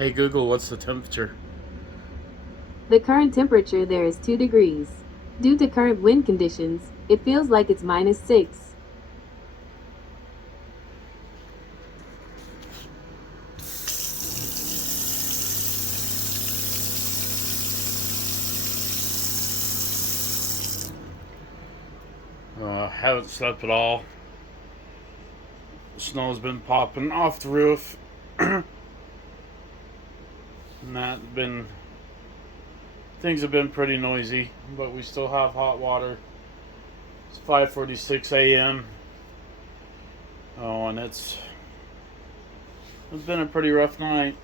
Hey Google, what's the temperature? The current temperature there is 2 degrees. Due to current wind conditions, it feels like it's -6. Haven't slept at all. Snow's been popping off the roof, and that been things have been pretty noisy. But we still have hot water. It's 5:46 a.m. Oh, and it's been a pretty rough night.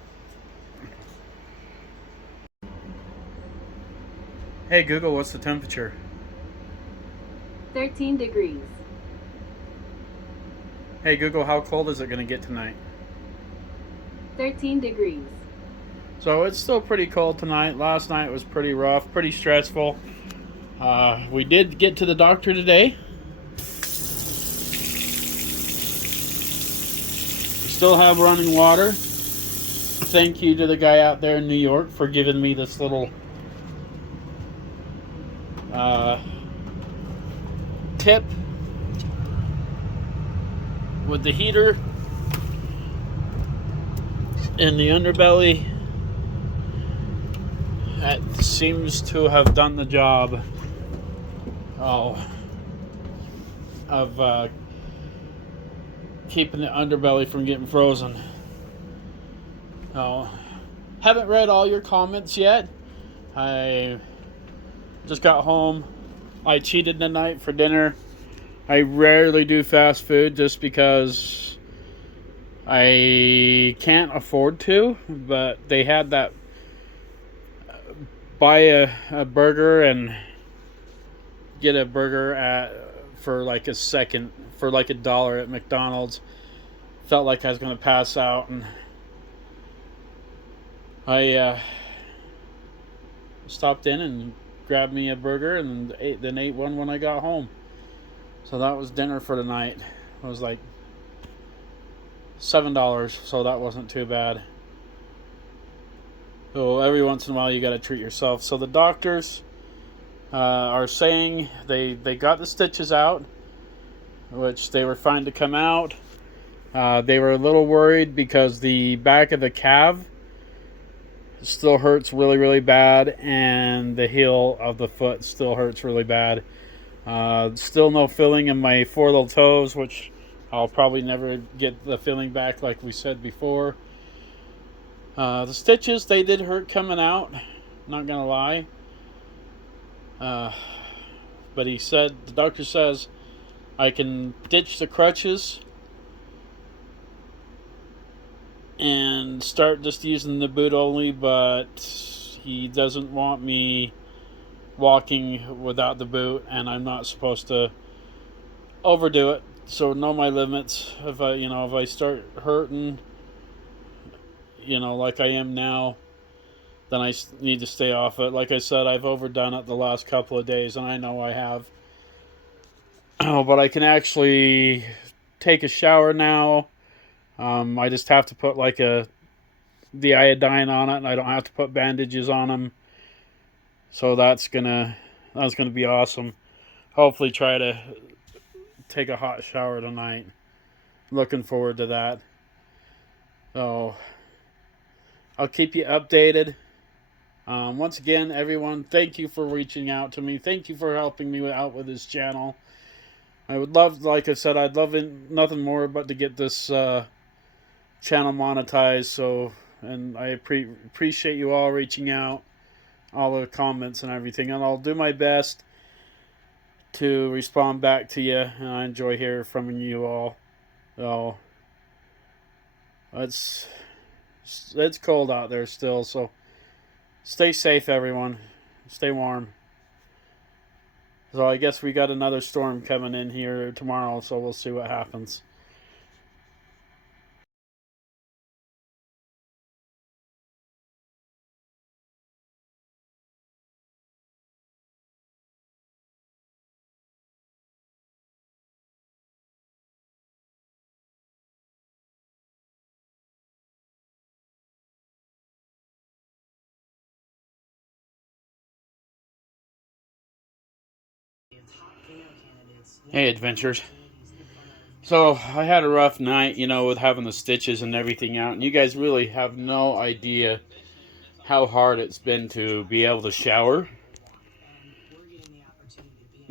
Hey Google, what's the temperature? 13 degrees. Hey Google, how cold is it going to get tonight? 13 degrees. So it's still pretty cold tonight. Last night was pretty rough, pretty stressful. We did get to the doctor today. We still have running water. Thank you to the guy out there in New York for giving me this little uh, tip with the heater in the underbelly. That seems to have done the job oh, of keeping the underbelly from getting frozen. Oh, haven't read all your comments yet. I just got home. I cheated tonight for dinner. I rarely do fast food just because I can't afford to, but they had that buy a burger and get a burger at for like a second for like $1 at McDonald's. Felt like I was gonna pass out, and I stopped in and grabbed me a burger and ate one when I got home. So that was dinner for the night. It was like $7, so that wasn't too bad. So every once in a while you got to treat yourself. So the doctors are saying they got the stitches out, which they were fine to come out. They were a little worried because the back of the calf still hurts really, really bad, and the heel of the foot still hurts really bad. Still no filling in my four little toes, which I'll probably never get the filling back like we said before. The stitches, they did hurt coming out, not gonna lie. Uh, but the doctor says I can ditch the crutches and start just using the boot only, but he doesn't want me walking without the boot, and I'm not supposed to overdo it. So know my limits. If I start hurting, like I am now, then I need to stay off it. Like I said, I've overdone it the last couple of days, and I know I have. Oh, but I can actually take a shower now. I just have to put like the iodine on it, and I don't have to put bandages on them. So that's gonna be awesome. Hopefully, try to take a hot shower tonight. Looking forward to that. So I'll keep you updated. Once again, everyone, thank you for reaching out to me. Thank you for helping me out with this channel. I would love, like I said, I'd love nothing more but to get this channel monetized. So, and I appreciate you all reaching out, all the comments and everything, and I'll do my best to respond back to you. And I enjoy hearing from you all. So it's it's cold out there still, so stay safe, everyone. Stay warm. So I guess we got another storm coming in here tomorrow, so we'll see what happens. Hey, adventures. So, I had a rough night, with having the stitches and everything out, and you guys really have no idea how hard it's been to be able to shower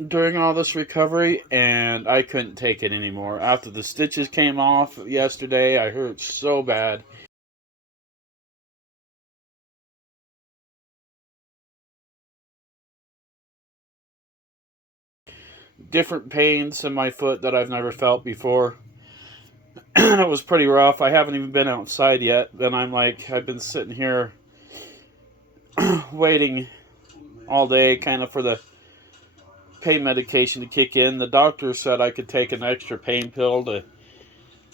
during all this recovery, and I couldn't take it anymore. After the stitches came off yesterday, I hurt so bad. Different pains in my foot that I've never felt before. And it was pretty rough. I haven't even been outside yet. Then I've been sitting here waiting all day kind of for the pain medication to kick in. The doctor said I could take an extra pain pill to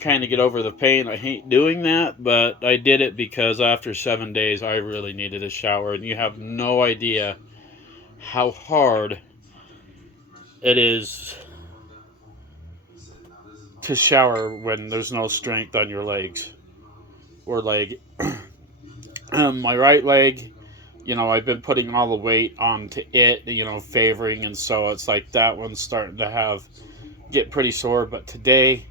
kind of get over the pain. I hate doing that, but I did it because after 7 days I really needed a shower, and you have no idea how hard it is to shower when there's no strength on your legs or leg. My right leg, I've been putting all the weight onto it, favoring, and so it's like that one's starting to get pretty sore. But today,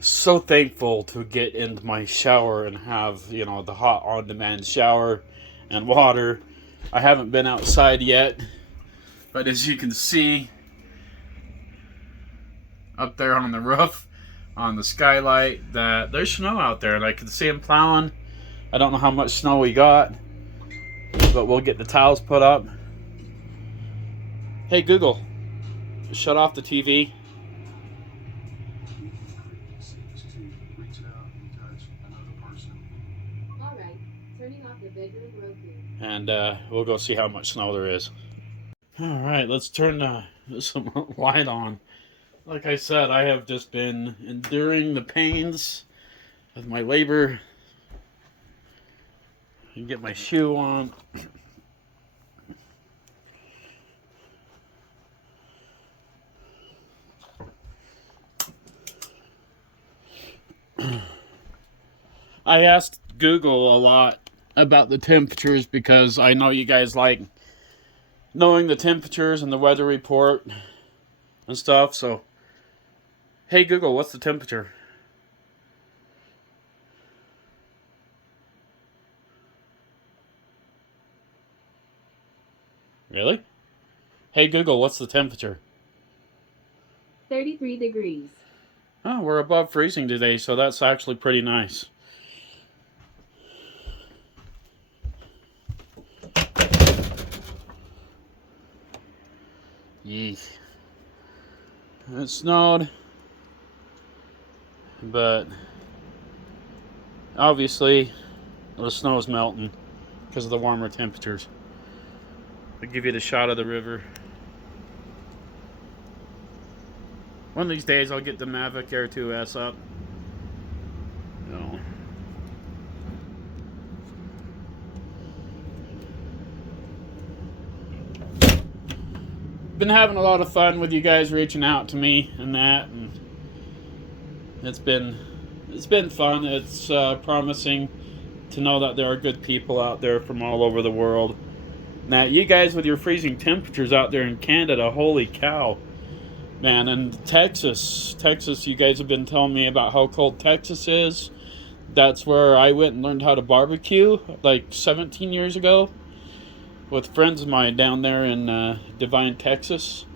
so thankful to get into my shower and have, the hot on-demand shower and water. I haven't been outside yet, but as you can see, up there on the roof, on the skylight, that there's snow out there, and I can see them plowing. I don't know how much snow we got, but we'll get the towels put up. Hey Google, shut off the TV. Alright, turning off the bedroom Roku. And we'll go see how much snow there is. Alright, let's turn some light on. Like I said, I have just been enduring the pains of my labor. I can get my shoe on. I asked Google a lot about the temperatures because I know you guys like knowing the temperatures and the weather report and stuff. So, hey Google, what's the temperature? Really? Hey Google, what's the temperature? 33 degrees. Oh, we're above freezing today, so that's actually pretty nice. Yeesh. It snowed, but obviously the snow is melting because of the warmer temperatures. I'll give you the shot of the river. One of these days I'll get the Mavic Air 2S up. No. Been having a lot of fun with you guys reaching out to me and that, and it's been fun. It's promising to know that there are good people out there from all over the world. Now, you guys with your freezing temperatures out there in Canada, holy cow, man! And Texas, you guys have been telling me about how cold Texas is. That's where I went and learned how to barbecue like 17 years ago with friends of mine down there in Devine, Texas.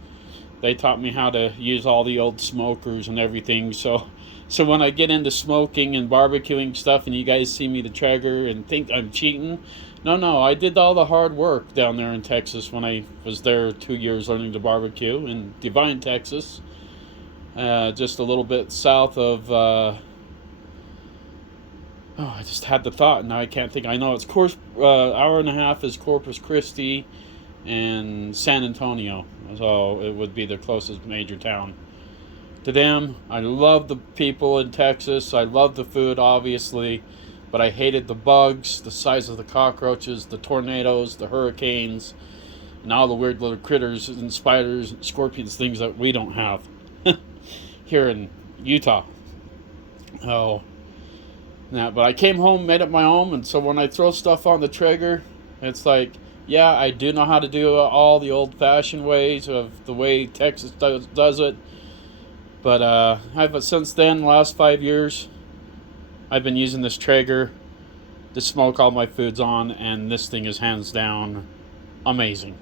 They taught me how to use all the old smokers and everything. So when I get into smoking and barbecuing stuff and you guys see me the Traeger and think I'm cheating, no, I did all the hard work down there in Texas when I was there 2 years learning to barbecue in Devine, Texas. Just a little bit south of, I just had the thought and now I can't think. I know it's hour and a half is Corpus Christi and San Antonio. So it would be the closest major town to them. I love the people in Texas. I love the food, obviously. But I hated the bugs, the size of the cockroaches, the tornadoes, the hurricanes, and all the weird little critters and spiders and scorpions, things that we don't have here in Utah. Oh, yeah, but I came home, made it my own, and so when I throw stuff on the Traeger, it's like Yeah, I do know how to do all the old-fashioned ways of the way Texas does it. But I've since then, last 5 years, I've been using this Traeger to smoke all my foods on, and this thing is hands down amazing.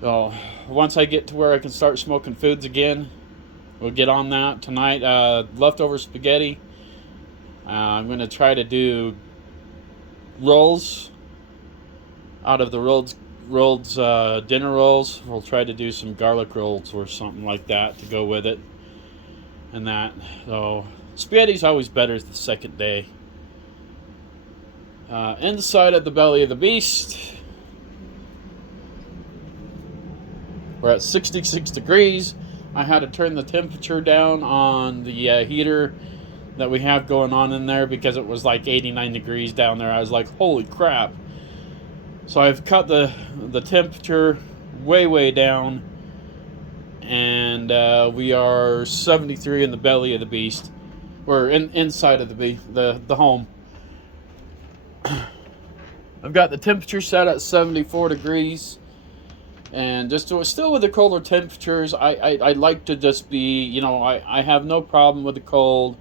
So once I get to where I can start smoking foods again, we'll get on that tonight. Leftover spaghetti. I'm gonna try to do rolls out of the rolled dinner rolls. We'll try to do some garlic rolls or something like that to go with it, and that. So spaghetti's always better the second day. Inside of the belly of the beast, we're at 66 degrees. I had to turn the temperature down on the heater that we have going on in there because it was like 89 degrees down there. I was like, holy crap. So I've cut the temperature way down, and we are 73 in the belly of the beast. We're inside of the home. I've got the temperature set at 74 degrees. And just still with the colder temperatures, I like to just be, I have no problem with the cold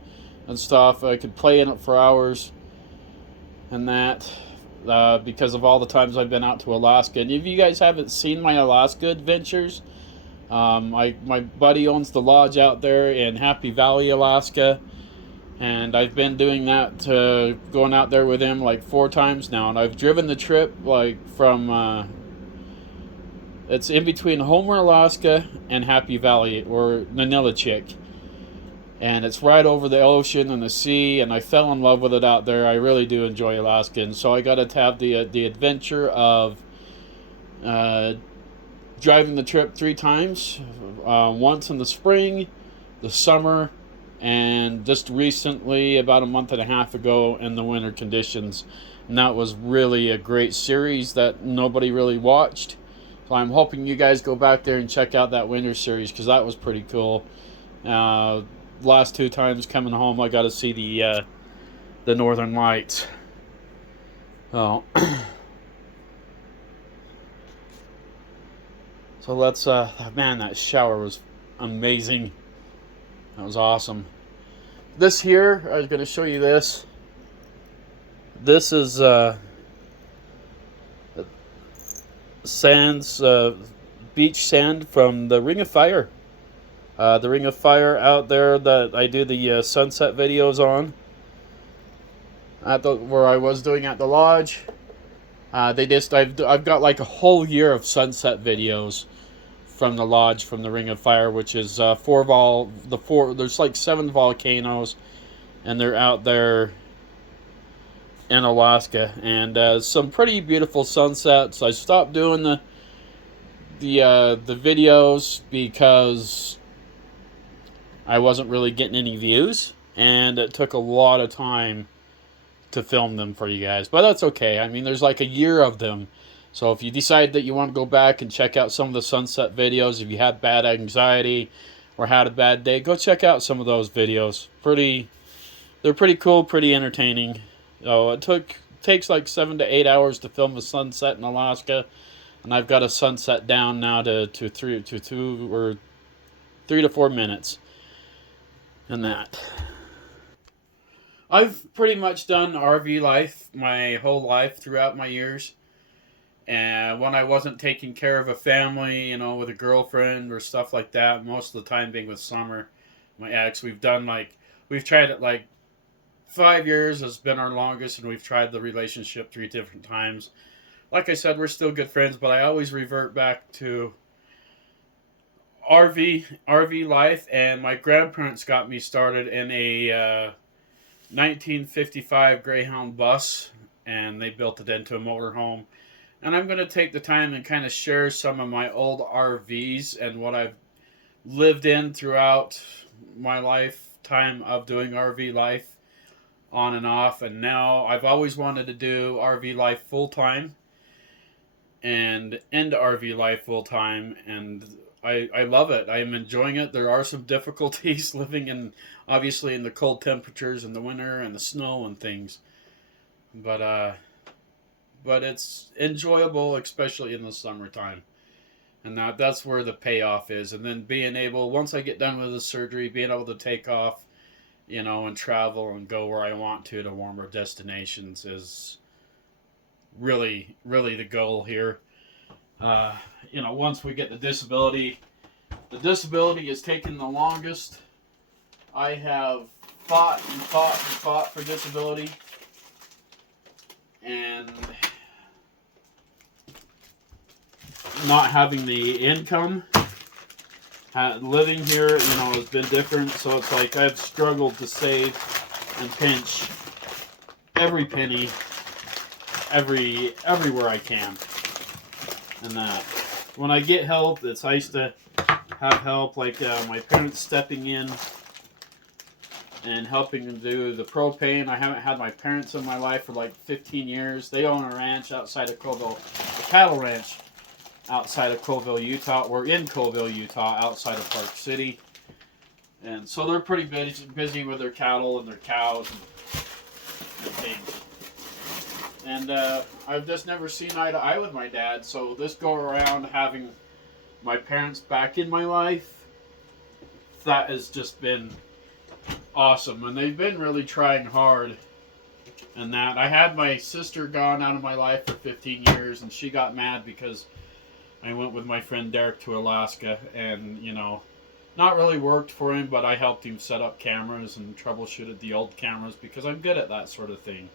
and stuff. I could play in it for hours and that because of all the times I've been out to Alaska. And if you guys haven't seen my Alaska adventures, my buddy owns the lodge out there in Happy Valley, Alaska. And I've been doing that, going out there with him like 4 times now. And I've driven the trip like from... it's in between Homer, Alaska, and Happy Valley, or Ninilchik. And it's right over the ocean and the sea, and I fell in love with it out there. I really do enjoy Alaska, and so I got to have the adventure of driving the trip 3 times. Once in the spring, the summer, and just recently, about a month and a half ago, in the winter conditions. And that was really a great series that nobody really watched. So I'm hoping you guys go back there and check out that winter series because that was pretty cool. Last 2 times coming home, I got to see the Northern Lights. Oh, so let's. Man, that shower was amazing. That was awesome. This here, I was going to show you this. This is sands, beach sand from the Ring of Fire. The Ring of Fire out there that I do the sunset videos on. Where I was doing at the lodge. I've got like a whole year of sunset videos from the lodge from the Ring of Fire, which is there's like 7 volcanoes, and they're out there in Alaska, and some pretty beautiful sunsets. I stopped doing the videos because I wasn't really getting any views, and it took a lot of time to film them for you guys. But that's okay. I mean, there's like a year of them. So if you decide that you want to go back and check out some of the sunset videos, if you had bad anxiety or had a bad day, go check out some of those videos. They're pretty cool, pretty entertaining. Oh, takes like 7 to 8 hours to film a sunset in Alaska, and I've got a sunset down now to 3 to 4 minutes, and that. I've pretty much done RV life my whole life throughout my years. And when I wasn't taking care of a family, with a girlfriend or stuff like that, most of the time being with Summer, my ex, we've tried it like 5 years has been our longest, and we've tried the relationship 3 different times. Like I said, we're still good friends, but I always revert back to RV life, and my grandparents got me started in a 1955 Greyhound bus, and they built it into a motorhome. And I'm going to take the time and kind of share some of my old RVs and what I've lived in throughout my lifetime of doing RV life on and off. And now I've always wanted to do RV life full time and end RV life full time. And I love it. I'm enjoying it. There are some difficulties living obviously in the cold temperatures in the winter and the snow and things. But but it's enjoyable, especially in the summertime. And that's where the payoff is. And then being able, once I get done with the surgery, being able to take off, and travel and go where I want to warmer destinations is really, really the goal here. Uh, once we get the disability is taking the longest. I have fought and fought and fought for disability, and not having the income, living here, has been different. So it's like I've struggled to save and pinch every penny, everywhere I can, and that when I get help, it's nice to have help, like my parents stepping in and helping them do the propane. I haven't had my parents in my life for like 15 years. They own a ranch outside of Coville, a cattle ranch outside of Coville, Utah. We're in Coville, Utah, outside of Park City. And so they're pretty busy with their cattle and their cows and things. And I've just never seen eye to eye with my dad. So this go around having my parents back in my life, that has just been awesome. And they've been really trying hard. And that I had my sister gone out of my life for 15 years, and she got mad because I went with my friend Derek to Alaska, and not really worked for him, but I helped him set up cameras and troubleshooted the old cameras because I'm good at that sort of thing.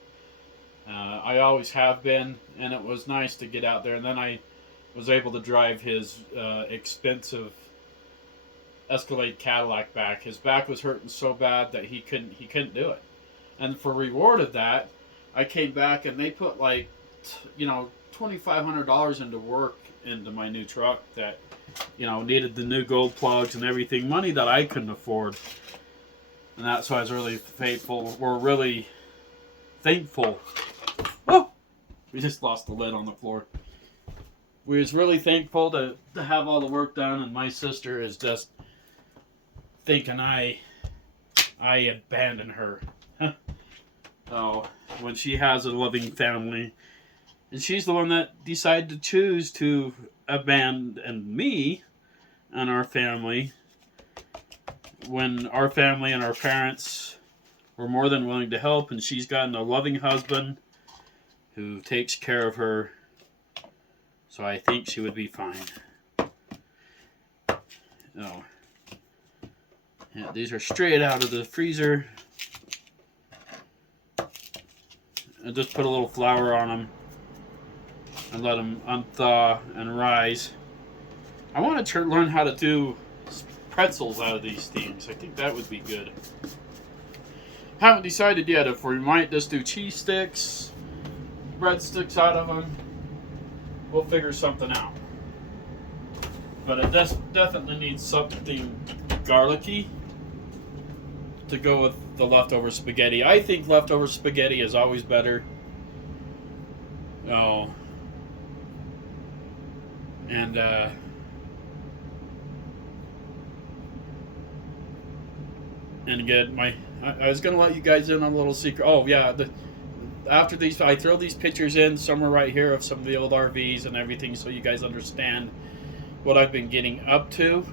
I always have been, and it was nice to get out there. And then I was able to drive his expensive Escalade Cadillac back. His back was hurting so bad that he couldn't do it. And for reward of that, I came back and they put like $2,500 into work into my new truck that needed the new gold plugs and everything, money that I couldn't afford. And that's why I was really faithful. We're really thankful. Oh, we just lost the lid on the floor. We was really thankful to have all the work done, and my sister is just thinking I abandoned her. Oh, when she has a loving family, and she's the one that decided to choose to abandon me and our family when our family and our parents were more than willing to help, and she's gotten a loving husband who takes care of her. So I think she would be fine. Oh. Yeah, these are straight out of the freezer. I just put a little flour on them and let them unthaw and rise. I want to learn how to do pretzels out of these things. I think that would be good. Haven't decided yet if we might just do cheese sticks, breadsticks out of them. We'll figure something out. But it definitely needs something garlicky to go with the leftover spaghetti. I think leftover spaghetti is always better. Oh. And good. I was gonna let you guys in on a little secret. Oh yeah, after these, I throw these pictures in somewhere right here of some of the old RVs and everything, so you guys understand what I've been getting up to.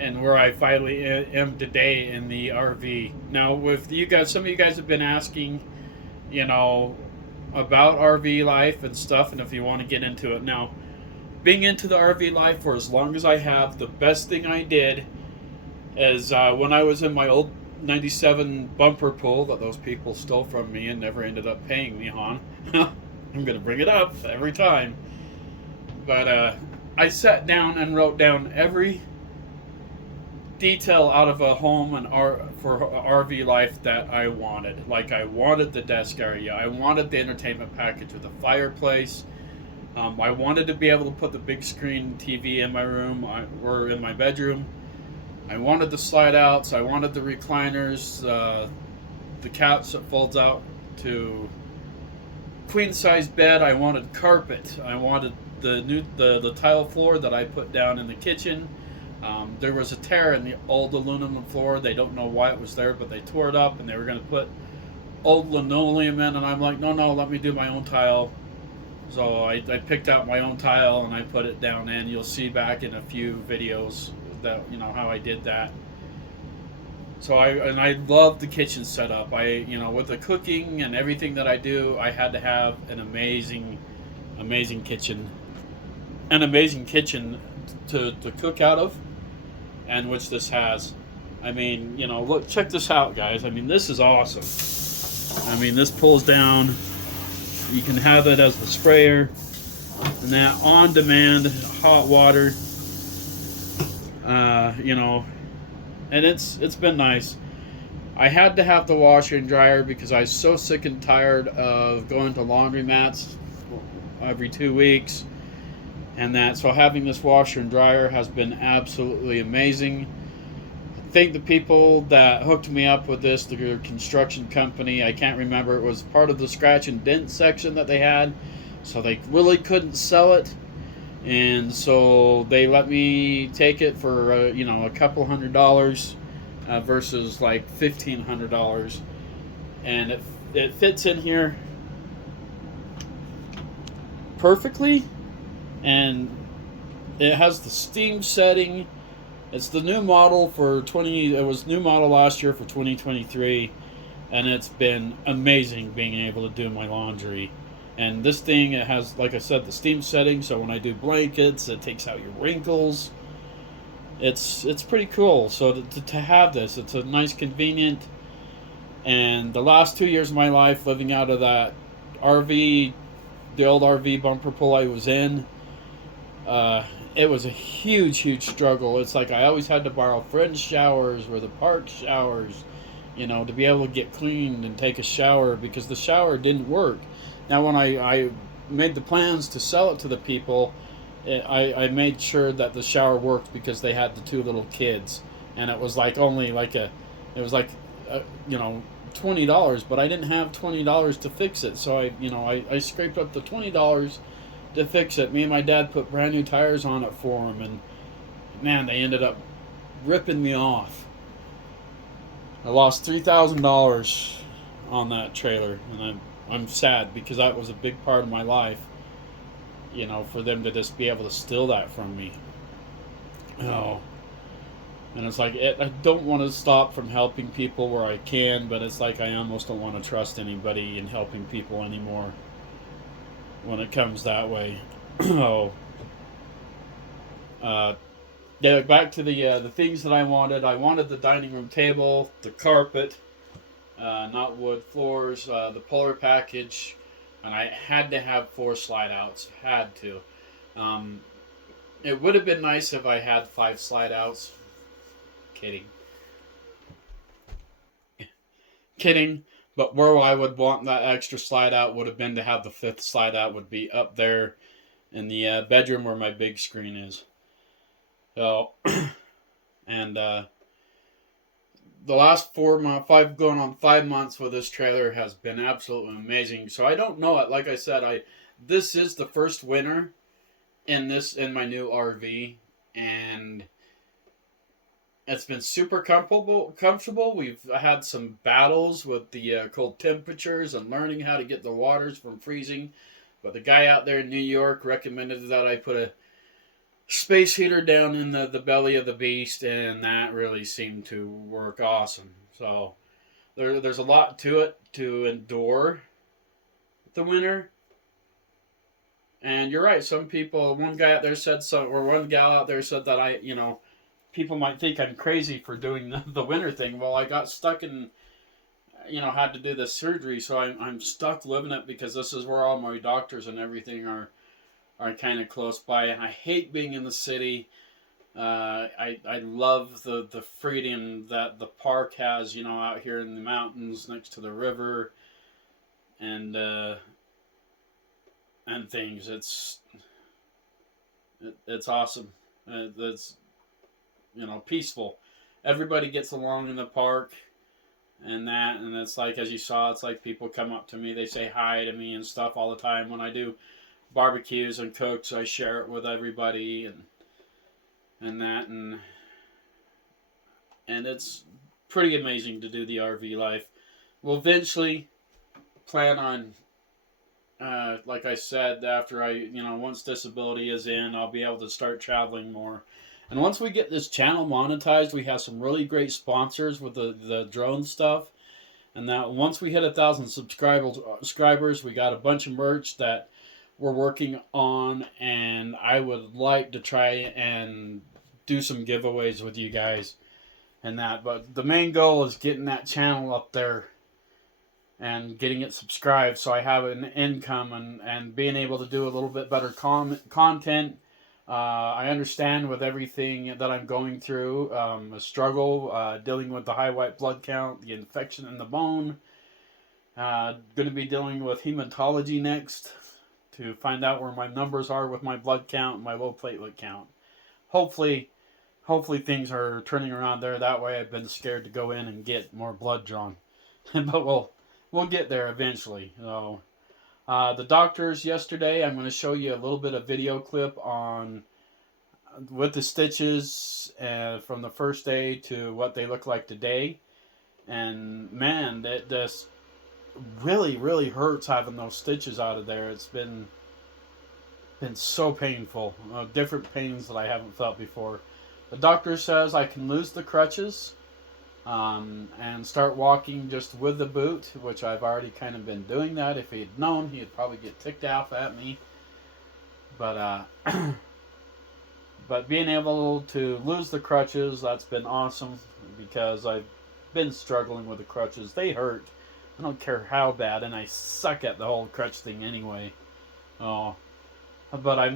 And where I finally am today in the RV. Now, with you guys, some of you guys have been asking, about RV life and stuff, and if you want to get into it. Now, being into the RV life for as long as I have, the best thing I did is when I was in my old 97 bumper pool that those people stole from me and never ended up paying me on. I'm going to bring it up every time. But I sat down and wrote down every detail out of a home and for RV life that I wanted. Like I wanted the desk area, I wanted the entertainment package with a fireplace, I wanted to be able to put the big screen TV in my room or in my bedroom. I wanted the slide outs. I wanted the recliners, the couch that folds out to queen size bed. I wanted carpet. I wanted the tile floor that I put down in the kitchen. There was a tear in the old aluminum floor. They don't know why it was there, but they tore it up and they were going to put old linoleum in. And I'm like, no, let me do my own tile. So I picked out my own tile and I put it down in. You'll see back in a few videos that how I did that. So I love the kitchen setup. With the cooking and everything that I do, I had to have an amazing kitchen, to cook out of, and which this has. Look, check this out, guys. This is awesome. This pulls down. You can have it as the sprayer, and that on-demand hot water. And it's been nice. I had to have the washer and dryer because I was so sick and tired of going to laundromats every 2 weeks, and so having this washer and dryer has been absolutely amazing. Thank the people that hooked me up with this, the construction company. I can't remember. It was part of the scratch and dent section that they had, so they really couldn't sell it, and so they let me take it for a couple $100 versus like $1,500, and it fits in here perfectly, and it has the steam setting. It's the new model for 20. It was new model last year for 2023, and it's been amazing being able to do my laundry. And this thing, it has, like I said, the steam setting, so when I do blankets, it takes out your wrinkles. It's pretty cool. So to have this, it's a nice, convenient. And the last 2 years of my life living out of that RV, the old RV bumper pull I was in, it was a huge struggle. It's like I always had to borrow friends' showers or the park showers, to be able to get cleaned and take a shower because the shower didn't work. Now, when I made the plans to sell it to the people, I made sure that the shower worked because they had the 2 little kids, and it was like only like it was like $20, but I didn't have $20 to fix it, so I scraped up the $20 to fix it. Me and my dad put brand new tires on it for them, and man, they ended up ripping me off. I lost $3,000 on that trailer, and I'm sad because that was a big part of my life. For them to just be able to steal that from me. Oh, and it's like I don't want to stop from helping people where I can, but it's like I almost don't want to trust anybody in helping people anymore when it comes that way. Oh, yeah. Back to the things that I wanted. I wanted the dining room table, the carpet, not wood floors, the Polar package, and I had to have 4 slide outs. Had to. It would have been nice if I had 5 slide outs. Kidding. But where I would want that extra slide out would have been to have the 5th slide out would be up there in the bedroom where my big screen is. So, and the last going on 5 months with this trailer has been absolutely amazing. So I don't know it. Like I said, this is the first winter in my new RV, and it's been super comfortable. We've had some battles with the cold temperatures and learning how to get the waters from freezing. But the guy out there in New York recommended that I put a space heater down in the belly of the beast, and that really seemed to work awesome. So there's a lot to it to endure the winter. And you're right. One guy out there said so, or one gal out there said that people might think I'm crazy for doing the winter thing. Well, I got stuck and had to do this surgery, so I'm stuck living it because this is where all my doctors and everything are kind of close by, and I hate being in the city. I love the freedom that the park has, out here in the mountains next to the river, and and things. It's awesome. It's, peaceful. Everybody gets along in the park and that, and it's like, as you saw, it's like people come up to me, they say hi to me and stuff all the time when I do barbecues and cooks. I share it with everybody and that, and it's pretty amazing to do the RV life. We'll eventually plan on, like I said, after once disability is in, I'll be able to start traveling more. And once we get this channel monetized, we have some really great sponsors with the drone stuff. And that once we hit 1,000 subscribers, we got a bunch of merch that we're working on, and I would like to try and do some giveaways with you guys and that. But the main goal is getting that channel up there and getting it subscribed so I have an income and being able to do a little bit better content. I understand with everything that I'm going through, a struggle, dealing with the high white blood count, the infection in the bone. Going to be dealing with hematology next to find out where my numbers are with my blood count and my low platelet count. Hopefully things are turning around there. That way I've been scared to go in and get more blood drawn. But we'll get there eventually. So, the doctors yesterday, I'm going to show you a little bit of video clip on with the stitches from the first day to what they look like today. And man, that just really, really hurts having those stitches out of there. It's been so painful. Different pains that I haven't felt before. The doctor says I can lose the crutches and start walking just with the boot, which I've already kind of been doing that. If he'd known, he'd probably get ticked off at me. But but being able to lose the crutches, that's been awesome because I've been struggling with the crutches. They hurt. I don't care how bad, and I suck at the whole crutch thing anyway. Oh, but I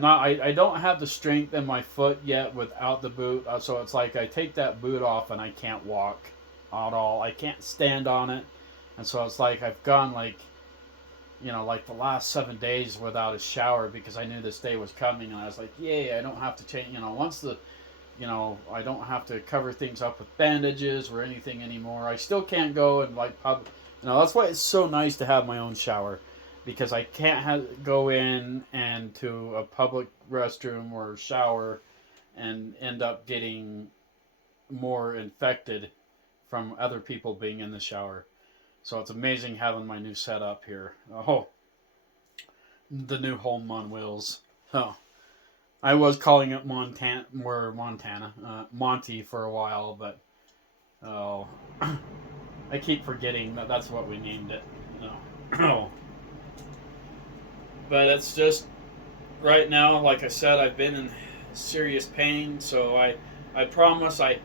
don't have the strength in my foot yet without the boot. So it's like I take that boot off and I can't walk at all. I can't stand on it. And so it's like I've gone like the last 7 days without a shower because I knew this day was coming, and I was like, yay, I don't have to change, I don't have to cover things up with bandages or anything anymore. I still can't go and that's why it's so nice to have my own shower, because I can't go in and to a public restroom or shower and end up getting more infected from other people being in the shower. So it's amazing having my new setup here. Oh, the new home on wheels. Oh, I was calling it Monty for a while, but I keep forgetting that that's what we named it. No. But it's just right now, like I said, I've been in serious pain, so I promise I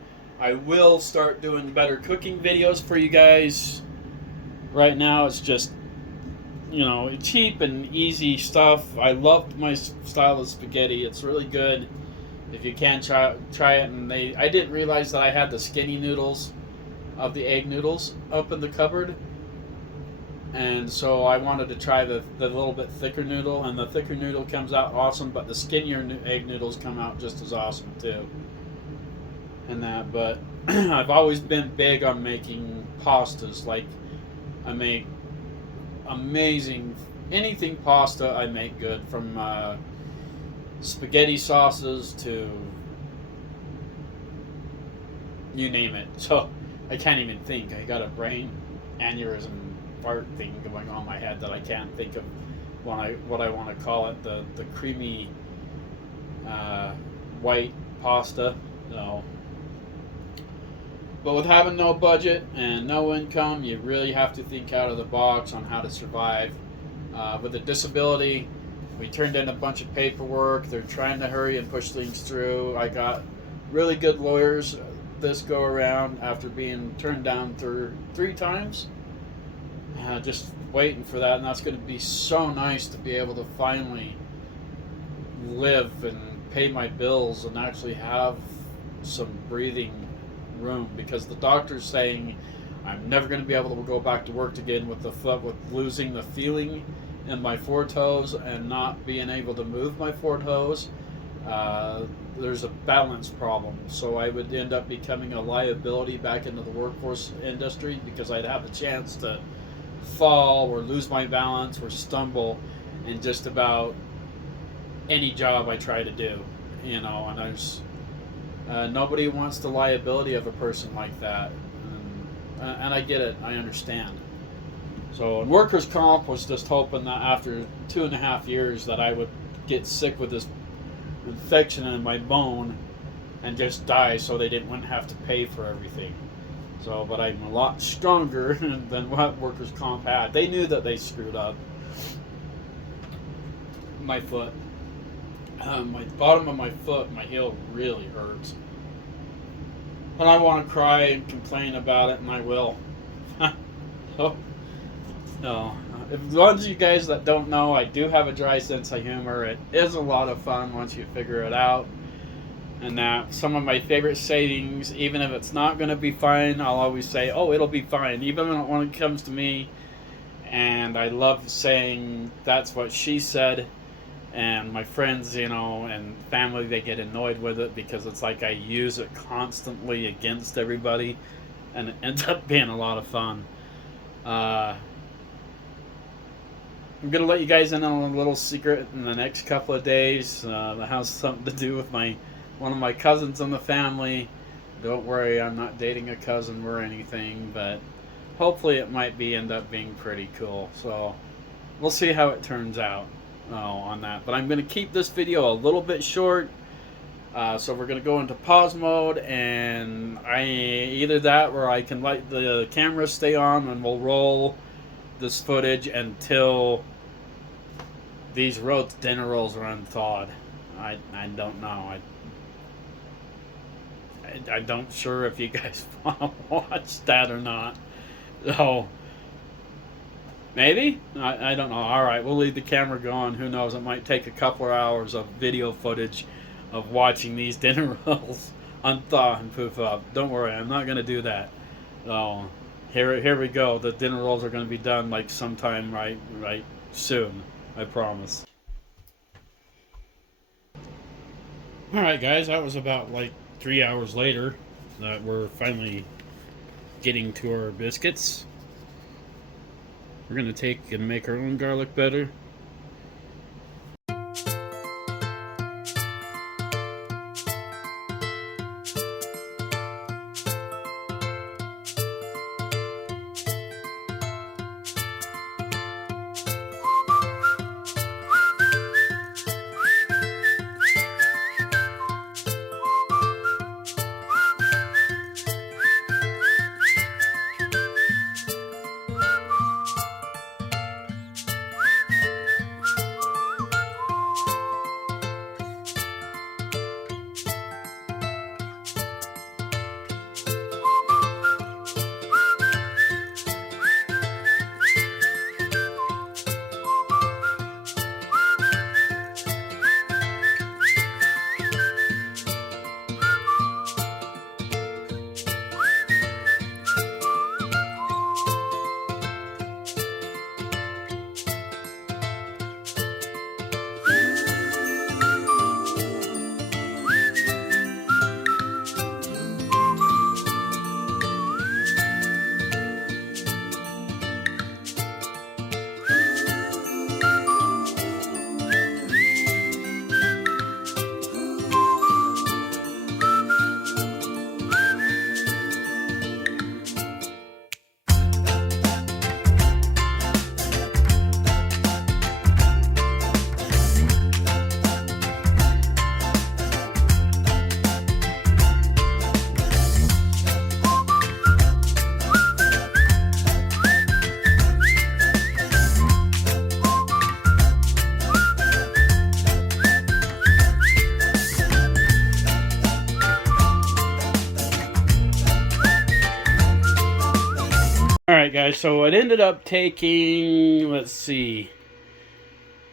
will start doing better cooking videos for you guys. Right now it's just, cheap and easy stuff. I love my style of spaghetti. It's really good. If you can try it. And I didn't realize that I had the skinny noodles of the egg noodles up in the cupboard. And so I wanted to try the little bit thicker noodle, and the thicker noodle comes out awesome, but the skinnier egg noodles come out just as awesome too. And that, but I've always been big on making pastas. Like, I make amazing anything pasta. I make good, from spaghetti sauces to you name it. So I can't even think. I got a brain aneurysm fart thing going on in my head that I can't think of what I want to call it. The creamy white pasta. No. But with having no budget and no income, you really have to think out of the box on how to survive. With a disability, we turned in a bunch of paperwork. They're trying to hurry and push things through. I got really good lawyers this go around after being turned down three times. Just waiting for that, and that's going to be so nice to be able to finally live and pay my bills and actually have some breathing room, because the doctor's saying I'm never going to be able to go back to work again with the foot, with losing the feeling in my four toes and not being able to move my four toes, there's a balance problem. So I would end up becoming a liability back into the workforce industry because I'd have a chance to fall or lose my balance or stumble in just about any job I try to do. And there's nobody wants the liability of a person like that. And I get it. I understand. So, and workers' comp was just hoping that after 2.5 years that I would get sick with this infection in my bone and just die, so they wouldn't have to pay for everything. So, but I'm a lot stronger than what workers' comp had. They knew that they screwed up. My foot, my bottom of my foot, my heel really hurts. And I want to cry and complain about it, and I will. So, no. If ones of you guys that don't know, I do have a dry sense of humor. It is a lot of fun once you figure it out. And that some of my favorite sayings, even if it's not going to be fine, I'll always say, oh, it'll be fine. Even when it comes to me. And I love saying, that's what she said. And my friends, and family, they get annoyed with it because it's like I use it constantly against everybody, and it ends up being a lot of fun. I'm going to let you guys in on a little secret in the next couple of days. That has something to do with one of my cousins in the family. Don't worry, I'm not dating a cousin or anything, but hopefully it might end up being pretty cool. So we'll see how it turns out. On that, but I'm going to keep this video a little bit short, so we're going to go into pause mode, and either that or I can let the camera stay on and we'll roll this footage until these dinner rolls are unthawed. I don't know. I don't sure if you guys want to watch that or not. So maybe? I don't know. Alright, we'll leave the camera going. Who knows? It might take a couple of hours of video footage of watching these dinner rolls unthaw and poof up. Don't worry, I'm not going to do that. So, here we go. The dinner rolls are going to be done like sometime right soon. I promise. Alright guys, that was about like 3 hours later that we're finally getting to our biscuits. We're going to take and make our own garlic butter. Alright guys, so it ended up taking, let's see,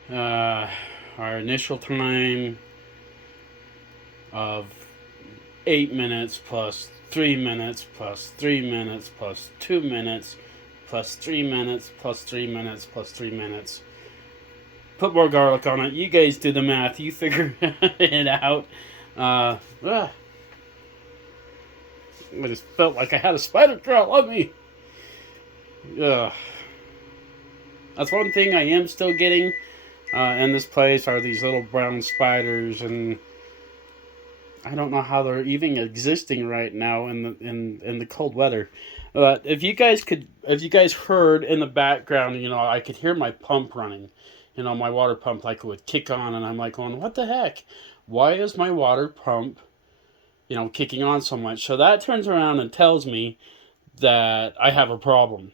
our initial time of 8 minutes plus 3 minutes plus 3 minutes plus 2 minutes plus 3 minutes plus 3 minutes plus 3 minutes. Put more garlic on it. You guys do the math. You figure it out. I just felt like I had a spider crawl on me. That's one thing I am still getting in this place are these little brown spiders, and I don't know how they're even existing right now in the cold weather. But if you guys heard in the background, I could hear my pump running. My water pump, like, it would kick on, and I'm like going, what the heck? Why is my water pump, kicking on so much? So that turns around and tells me that I have a problem.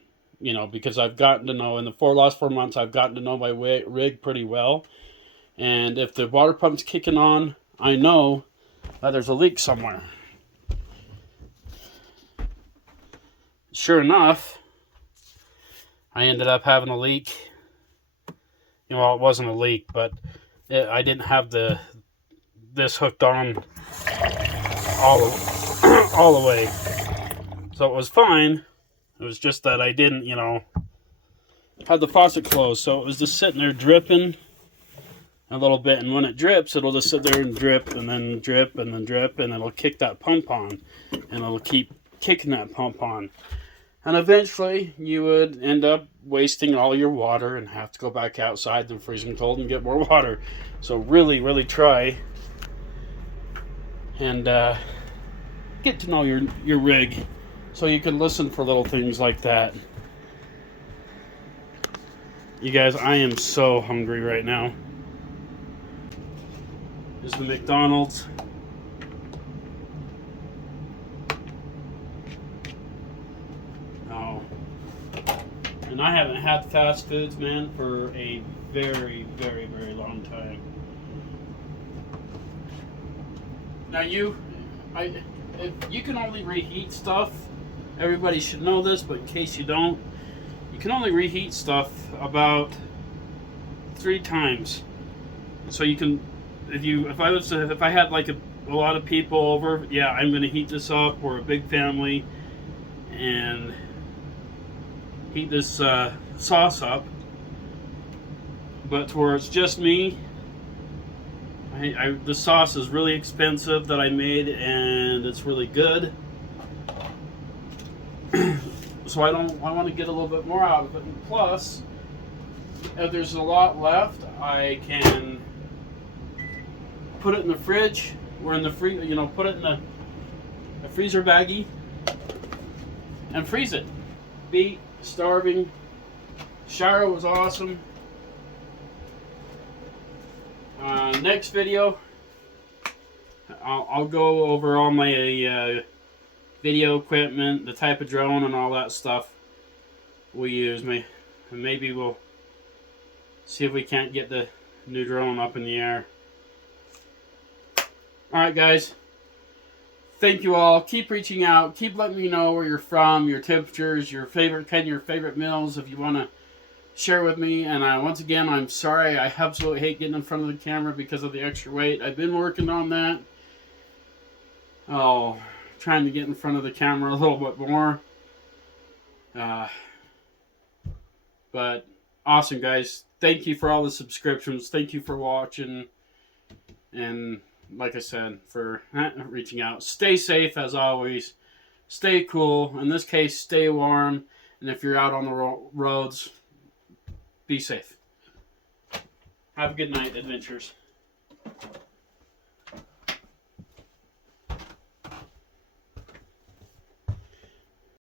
Because I've gotten to know in the last 4 months, I've gotten to know my rig pretty well. And if the water pump's kicking on, I know that there's a leak somewhere. Sure enough, I ended up having a leak. Well, it wasn't a leak, but I didn't have this hooked on all the way. So it was fine. It was just that I didn't, have the faucet closed. So it was just sitting there dripping a little bit. And when it drips, it'll just sit there and drip and then drip and then drip. And it'll kick that pump on. And it'll keep kicking that pump on. And eventually, you would end up wasting all your water and have to go back outside in the freezing cold and get more water. So really, really try and get to know your rig, so you can listen for little things like that. You guys, I am so hungry right now. There's the McDonald's. Oh. And I haven't had fast foods, man, for a very, very, very long time. Now if you can only reheat stuff, everybody should know this, but in case you don't, you can only reheat stuff about 3 times. So you can, if I had like a lot of people over, yeah, I'm gonna heat this up. We're a big family, and heat this sauce up. But to where it's just me, the sauce is really expensive that I made, and it's really good. So I want to get a little bit more out of it. And plus, if there's a lot left, I can put it in the fridge or in the put it in a freezer baggie and freeze it. Beat, starving. Shira was awesome. Next video, I'll go over all my video equipment, the type of drone, and all that stuff we use. Maybe we'll see if we can't get the new drone up in the air. Alright guys, thank you all. Keep reaching out. Keep letting me know where you're from, your temperatures, your favorite meals if you want to share with me. And once again, I'm sorry. I absolutely hate getting in front of the camera because of the extra weight. I've been working on that. Trying to get in front of the camera a little bit more. But awesome, guys. Thank you for all the subscriptions. Thank you for watching. And like I said, for reaching out. Stay safe as always. Stay cool. In this case, stay warm. And if you're out on the roads, be safe. Have a good night, adventurers.